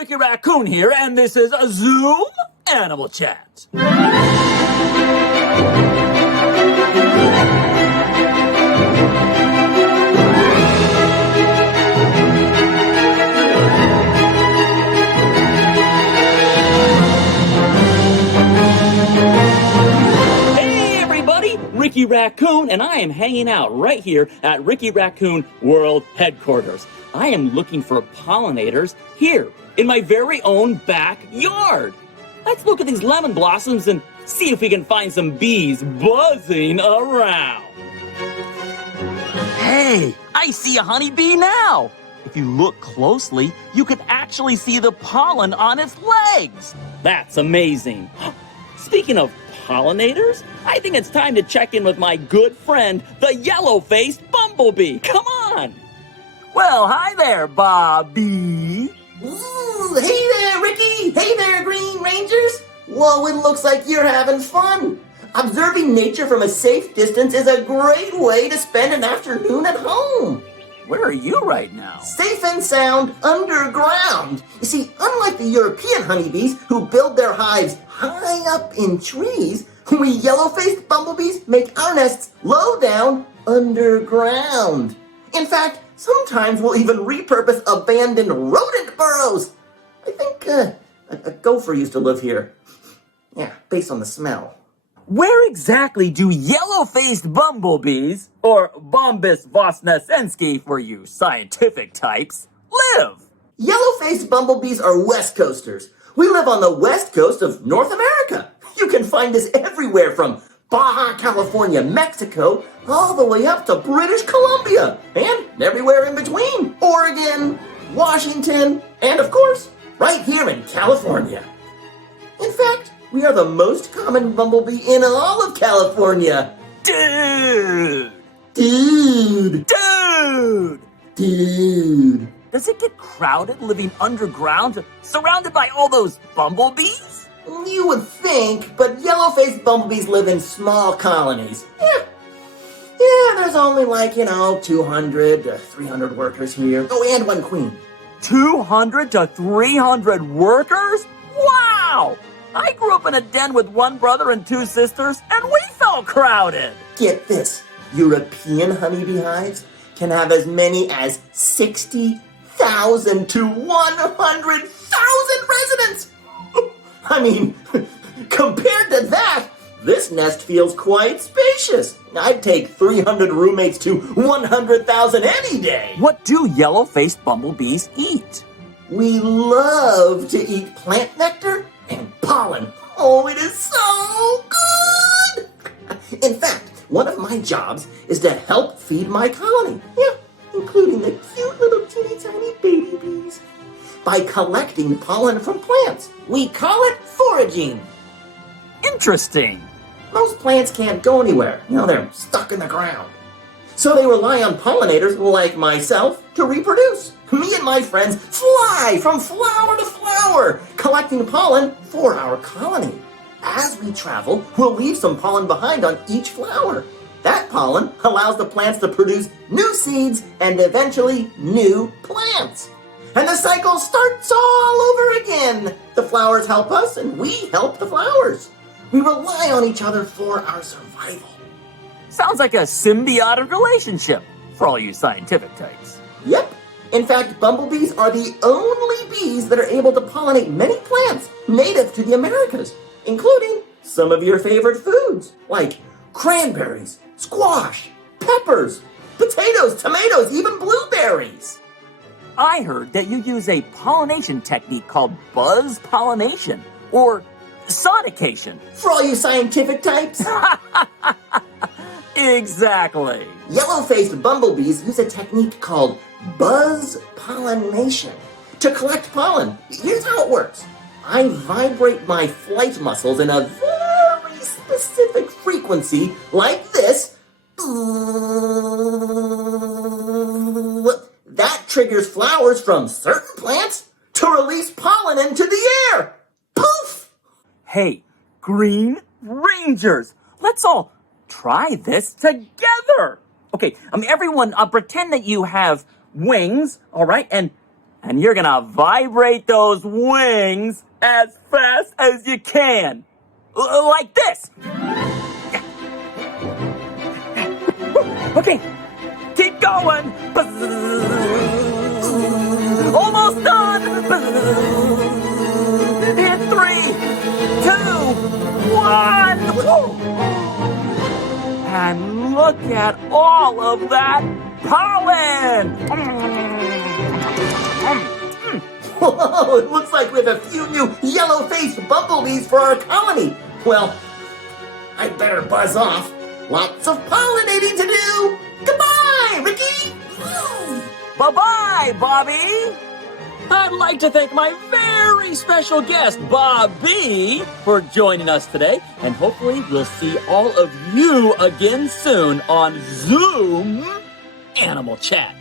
Ricky Raccoon here, and this is a Zoom Animal Chat. Hey everybody, Ricky Raccoon, and I am hanging out right here at Ricky Raccoon World Headquarters. I am looking for pollinators here in my very own backyard. Let's look at these lemon blossoms and see if we can find some bees buzzing around. Hey, I see a honeybee now. If you look closely, you can actually see the pollen on its legs. That's amazing. Speaking of pollinators, I think it's time to check in with my good friend, the yellow-faced bumblebee. Come on. Well, hi there, Bobby. Ooh, hey there, Ricky! Hey there, Green Rangers! Whoa, it looks like you're having fun! Observing nature from a safe distance is a great way to spend an afternoon at home! Where are you right now? Safe and sound underground! You see, unlike the European honeybees who build their hives high up in trees, we yellow-faced bumblebees make our nests low down underground. In fact, sometimes we'll even repurpose abandoned rodent burrows. I think a gopher used to live here. Yeah, based on the smell. Where exactly do yellow-faced bumblebees, or Bombus vosnesensky for you scientific types, live? Yellow-faced bumblebees are West Coasters. We live on the west coast of North America. You can find us everywhere from Baja California, Mexico, all the way up to British Columbia, and everywhere in between. Oregon, Washington, and of course, right here in California. In fact, we are the most common bumblebee in all of California. Dude! Dude! Dude! Dude! Does it get crowded living underground, surrounded by all those bumblebees? You would think, but yellow-faced bumblebees live in small colonies. Yeah, there's only 200 to 300 workers here. Oh, and one queen. 200 to 300 workers? Wow! I grew up in a den with one brother and two sisters, and we felt crowded. Get this, European honeybee hives can have as many as 60,000 to 100,000 residents. I mean, compared to that, this nest feels quite spacious. I'd take 300 roommates to 100,000 any day. What do yellow-faced bumblebees eat? We love to eat plant nectar and pollen. Oh, it is so good! In fact, one of my jobs is to help feed my colony. Yeah, including the cute little teeny tiny baby bees. By collecting pollen from plants. We call it foraging. Interesting. Most plants can't go anywhere. They're stuck in the ground. So they rely on pollinators like myself to reproduce. Me and my friends fly from flower to flower, collecting pollen for our colony. As we travel, we'll leave some pollen behind on each flower. That pollen allows the plants to produce new seeds and eventually new plants. And the cycle starts all over again. The flowers help us and we help the flowers. We rely on each other for our survival. Sounds like a symbiotic relationship for all you scientific types. Yep. In fact, bumblebees are the only bees that are able to pollinate many plants native to the Americas, including some of your favorite foods, like cranberries, squash, peppers, potatoes, tomatoes, even blueberries. I heard that you use a pollination technique called buzz pollination, or sonication. For all you scientific types. Exactly. Yellow-faced bumblebees use a technique called buzz pollination to collect pollen. Here's how it works. I vibrate my flight muscles in a very specific frequency, like this. That triggers flowers from certain plants to release pollen into the air. Poof! Hey, Green Rangers, let's all try this together. Okay, everyone, pretend that you have wings, all right? And And you're gonna vibrate those wings as fast as you can. Like this. Okay, keep going. Almost done. In 3, 2, 1. And look at all of that pollen. Whoa, it looks like we have a few new yellow-faced bumblebees for our colony. Well, I'd better buzz off. Lots of pollinating to do. Goodbye, Ricky. Bye-bye, Bobby. I'd like to thank my very special guest, Bobby, for joining us today. And hopefully we'll see all of you again soon on Zoom Animal Chat.